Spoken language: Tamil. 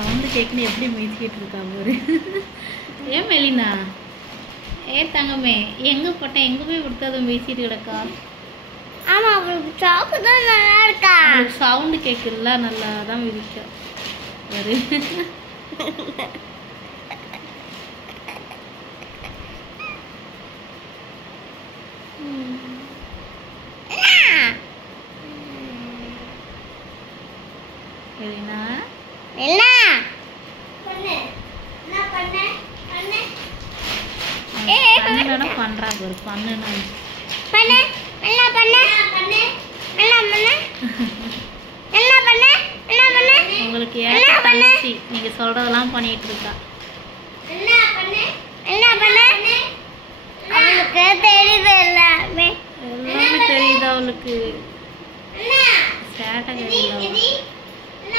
சவுண்டு கேட்குன்னு எப்படி மிதிச்சிக்கிட்டு இருக்கா பாரு. ஏன் மெலினா? தங்கமே எங்கே போட்டேன் எங்கே போய் கொடுத்தது மிதிச்சிட்டு கிடக்கா? ஆமா அவளுக்கு சாக்கு தான் நல்லா இருக்கா. சவுண்டு கேட்குறல நல்லா தான் மிதிக்கா பாரு. மெலினா என்ன பண்ணு என்ன பண்ணு பண்ணு பண்ணா பண்றா பாரு. பண்ணுனா பண்ணு என்ன பண்ணு பண்ணு என்ன பண்ணு என்ன பண்ணு என்ன பண்ணு உங்களுக்கு ஏத்த தங்கச்சி நீங்க சொல்றதெல்லாம் பண்ணிட்டு இருக்கா. என்ன பண்ணு என்ன பண்ணு அவளுக்கு தெரியுது எல்லாமே தெரியுது அவளுக்கு. என்ன சேட்டை கேட்கல. என்ன